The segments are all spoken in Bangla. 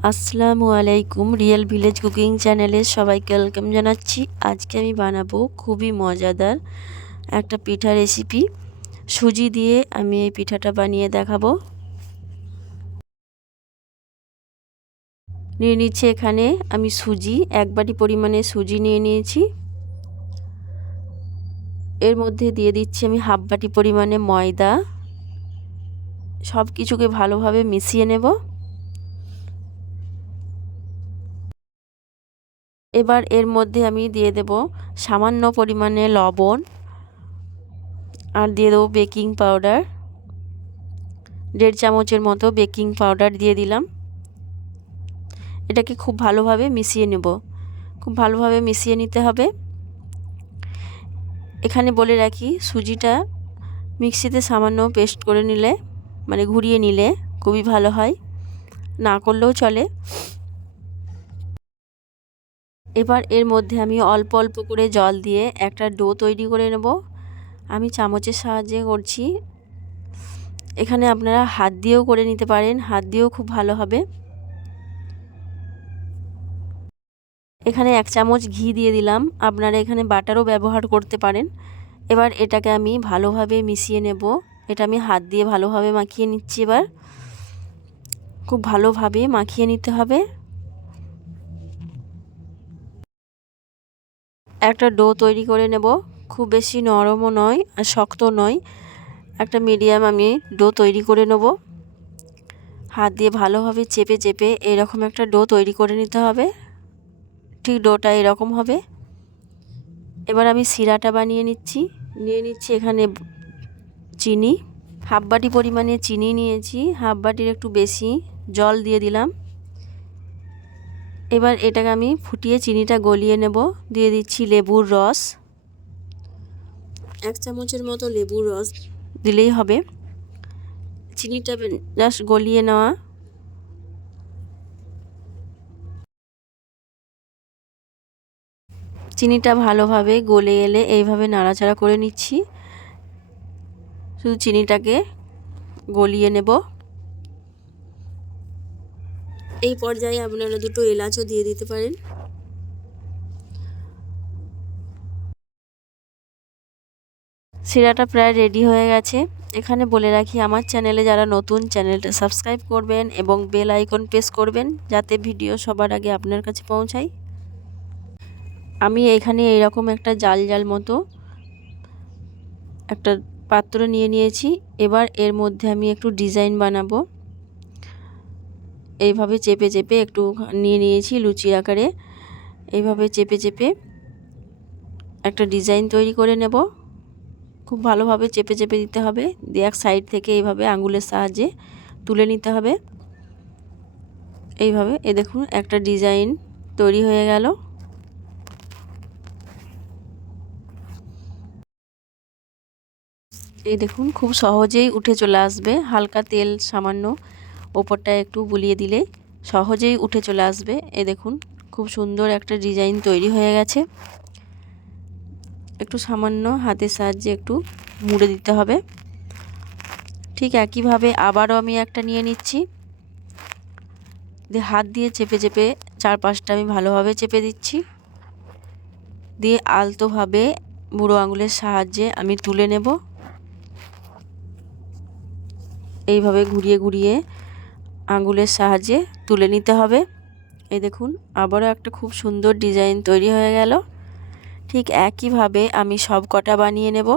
আসসালামু আলাইকুম রিয়েল ভিলেজ কুকিং চ্যানেলে সবাইকে ওয়েলকাম জানাচ্ছি। আজকে আমি বানাবো খুবই মজাদার একটা পিঠা রেসিপি। সুজি দিয়ে আমি এই পিঠাটা বানিয়ে দেখাবো। নিয়ে নিচ্ছি এখানে আমি সুজি, এক বাটি পরিমাণে সুজি নিয়ে নিয়েছি। এর মধ্যে দিয়ে দিচ্ছি আমি হাফ বাটি পরিমাণে ময়দা। সব কিছুকে ভালোভাবে মিশিয়ে নেব। এবার এর মধ্যে আমি দিয়ে দেব সামান্য পরিমাণে লবণ আর দিয়ে দেবো বেকিং পাউডার। দেড় চামচের মতো বেকিং পাউডার দিয়ে দিলাম। এটাকে খুব ভালোভাবে মিশিয়ে নেব। খুব ভালোভাবে মিশিয়ে নিতে হবে। এখানে বলে রাখি, সুজিটা মিক্সিতে সামান্য পেস্ট করে নিলে মানে ঘুরিয়ে নিলে খুবই ভালো হয়। না করলেও চলে। এবার এর মধ্যে আমি অল্প অল্প করে জল দিয়ে একটা ডো তৈরি করে নেব। আমি চামচের সাহায্যে করছি। এখানে আপনারা হাত দিয়েও করে নিতে পারেন, হাত দিয়েও খুব ভালো হবে। এখানে এক চামচ ঘি দিয়ে দিলাম। আপনারা এখানে বাটারও ব্যবহার করতে পারেন। এবার এটাকে আমি ভালোভাবে মিশিয়ে নেব। এটা আমি হাত দিয়ে ভালোভাবে মাখিয়ে নিচ্ছি এবার। খুব ভালোভাবে মাখিয়ে নিতে হবে। একটা ডো তৈরি করে নেব। খুব বেশি নরমও নয়, আর শক্ত নয়। একটা মিডিয়াম আমি ডো তৈরি করে নেব। হাত দিয়ে ভালোভাবে চেপে চেপে এরকম একটা ডো তৈরি করে নিতে হবে। ঠিক ডোটা এরকম হবে। এবার আমি শিরাটা বানিয়ে নিচ্ছি। নিয়ে নিচ্ছি এখানে চিনি। হাফ বাটি পরিমাণে চিনি নিয়েছি। হাফ বাটির একটু বেশি জল দিয়ে দিলাম। এবার এটাকে আমি ফুটিয়ে চিনিটা গলিয়ে নেব। দিয়ে দিচ্ছি লেবুর রস। এক চামচের মতো লেবুর রস দিলেই হবে। চিনিটা জাস্ট গলিয়ে নেওয়া। চিনিটা ভালোভাবে গলে এলে এইভাবে নাড়াচাড়া করে নিচ্ছি। শুধু চিনিটাকে গলিয়ে নেব। এই পর্যায়ে আপনারা দুটো এলাচও দিয়ে দিতে পারেন। সিরাটা প্রায় রেডি হয়ে গেছে। এখানে বলে রাখি, আমার চ্যানেলে যারা নতুন চ্যানেলটা সাবস্ক্রাইব করবেন এবং বেল আইকন প্রেস করবেন, যাতে ভিডিও সবার আগে আপনার কাছে পৌঁছায়। আমি এখানে এইরকম একটা জাল জাল মতো একটা পাত্র নিয়ে নিয়েছি। এবার এর মধ্যে আমি একটু ডিজাইন বানাবো। এইভাবে চেপে চেপে একটু নিয়ে নিয়েছি লুচি আকারে। এইভাবে চেপে চেপে একটা ডিজাইন তৈরি করে নেব। খুব ভালোভাবে চেপে চেপে দিতে হবে। দিয়ে এক সাইড থেকে এইভাবে আঙুলের সাহায্যে তুলে নিতে হবে। এইভাবে, এ দেখুন, একটা ডিজাইন তৈরি হয়ে গেল। এই দেখুন, খুব সহজেই উঠে চলে আসবে। হালকা তেল সামান্য ওপরটা একটু বুলিয়ে দিলে সহজেই উঠে চলে আসবে। এ দেখুন, খুব সুন্দর একটা ডিজাইন তৈরি হয়ে গেছে। একটু সামান্য হাতের সাহায্যে একটু মুড়ে দিতে হবে। ঠিক একইভাবে আবারও আমি একটা নিয়ে নিচ্ছি। দিয়ে হাত দিয়ে চেপে চেপে চারপাশটা আমি ভালোভাবে চেপে দিচ্ছি। দিয়ে আলতোভাবে বুড়ো আঙুলের সাহায্যে আমি তুলে নেব। এইভাবে ঘুরিয়ে ঘুরিয়ে আঙুলের সাহায্যে তুলে নিতে হবে। এই দেখুন, আবারও একটা খুব সুন্দর ডিজাইন তৈরি হয়ে গেল। ঠিক একইভাবে আমি সব কটা বানিয়ে নেব।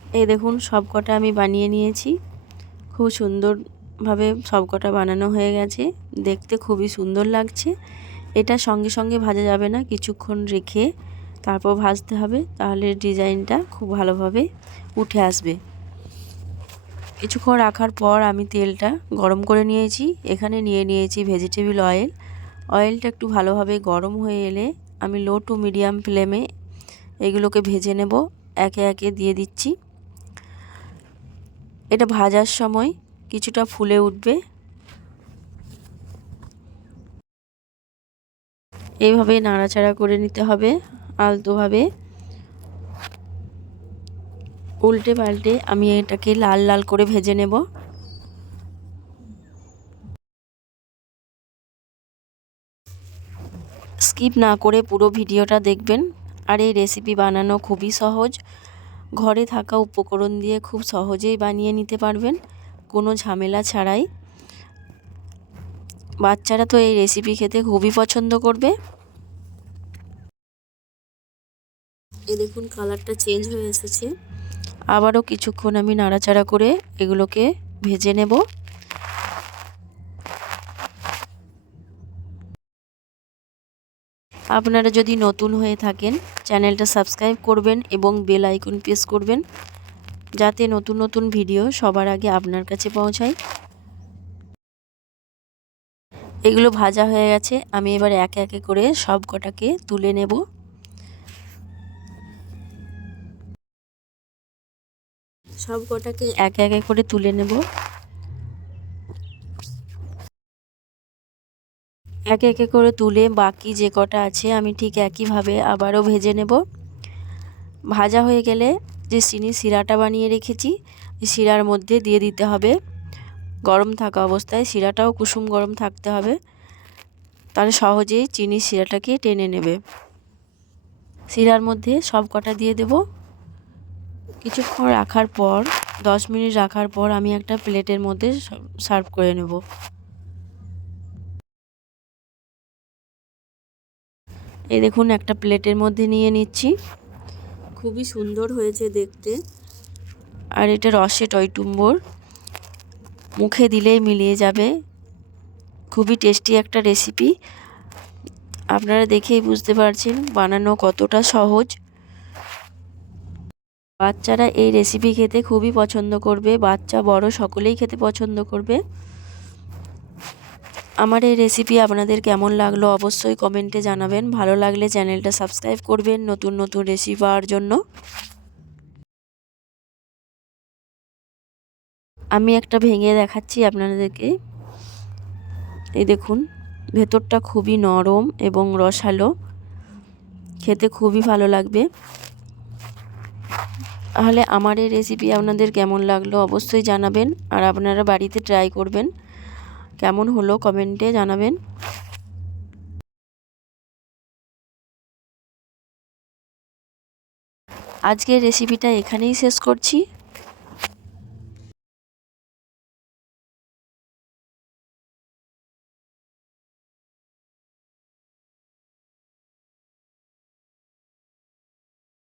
এই দেখুন, সব কটা আমি বানিয়ে নিয়েছি। খুব সুন্দরভাবে সব কটা বানানো হয়ে গেছে। দেখতে খুবই সুন্দর লাগছে। এটা সঙ্গে সঙ্গে ভাজা যাবে না, কিছুক্ষণ রেখে তারপর ভাজতে হবে, তাহলে ডিজাইনটা খুব ভালোভাবে উঠে আসবে। কিছুক্ষণ রাখার পর আমি তেলটা গরম করে নিয়েছি। এখানে নিয়ে নিয়েছি ভেজিটেবিল অয়েল অয়েলটা একটু ভালোভাবে গরম হয়ে এলে আমি লো টু মিডিয়াম ফ্লেমে এগুলোকে ভেজে নেব। একে একে দিয়ে দিচ্ছি। এটা ভাজার সময় কিছুটা ফুলে উঠবে। এইভাবে নাড়াচাড়া করে নিতে হবে। আলতোভাবে উল্টে পাল্টে আমি এটাকে লাল লাল করে ভেজে নেব। স্কিপ না করে পুরো ভিডিওটা দেখবেন আর এই রেসিপি বানানো খুবই সহজ। ঘরে থাকা উপকরণ দিয়ে খুব সহজেই বানিয়ে নিতে পারবেন, কোনো ঝামেলা ছাড়াই। বাচ্চারা তো এই রেসিপি খেতে খুবই পছন্দ করবে। এ দেখুন কালারটা চেঞ্জ হয়ে এসেছে। আবারও কিছুক্ষণ আমি নাড়াচাড়া করে এগুলোকে ভেজে নেব। আপনারা যদি নতুন হয়ে থাকেন, চ্যানেলটা সাবস্ক্রাইব করবেন এবং বেল আইকন প্রেস করবেন, যাতে নতুন নতুন ভিডিও সবার আগে আপনার কাছে পৌঁছায়। এগুলো ভাজা হয়ে গেছে, আমি এবার একে একে করে সব কটাকে তুলে নেব। সব কটাকে একে একে করে তুলে নেব। একে একে করে তুলে বাকি যে কটা আছে আমি ঠিক একইভাবে আবারও ভেজে নেব। ভাজা হয়ে গেলে যে চিনি শিরাটা বানিয়ে রেখেছি শিরার মধ্যে দিয়ে দিতে হবে। গরম থাকা অবস্থায় শিরাটাও কুসুম গরম থাকতে হবে। তাহলে সহজেই চিনি শিরাটাকে টেনে নেবে। শিরার মধ্যে সব কটা দিয়ে দেব। কিছুক্ষণ রাখার পর, দশ মিনিট রাখার পর আমি একটা প্লেটের মধ্যে সার্ভ করে নেব। এই দেখুন, একটা প্লেটের মধ্যে নিয়ে নিচ্ছি। খুবই সুন্দর হয়েছে দেখতে। আর এটা রসে টয়টুম্বর মুখে দিলেই মিলিয়ে যাবে। খুবই টেস্টি একটা রেসিপি। আপনারা দেখেই বুঝতে পারছেন, বানানো কতটা সহজ। বাচ্চারা এই রেসিপি খেতে খুবই পছন্দ করবে, বাচ্চা, বড় সকলেই খেতে পছন্দ করবে। আমার এই রেসিপি আপনাদের কেমন লাগল অবশ্যই কমেন্টে জানাবেন। ভালো লাগলে চ্যানেলটা সাবস্ক্রাইব করবেন নতুন নতুন রেসিপি পাওয়ার জন্য। আমি একটা ভেঙে দেখাচ্ছি আপনাদেরকে। এই দেখুন, ভেতরটা খুবই নরম এবং রসালো। খেতে খুবই ভালো লাগবে। তাহলে আমার এই রেসিপি আপনাদের কেমন লাগল অবশ্যই জানাবেন আর আপনারা বাড়িতে ট্রাই করবেন। কেমন হলো কমেন্টে জানাবেন। আজকের রেসিপিটা এখানেই শেষ করছি।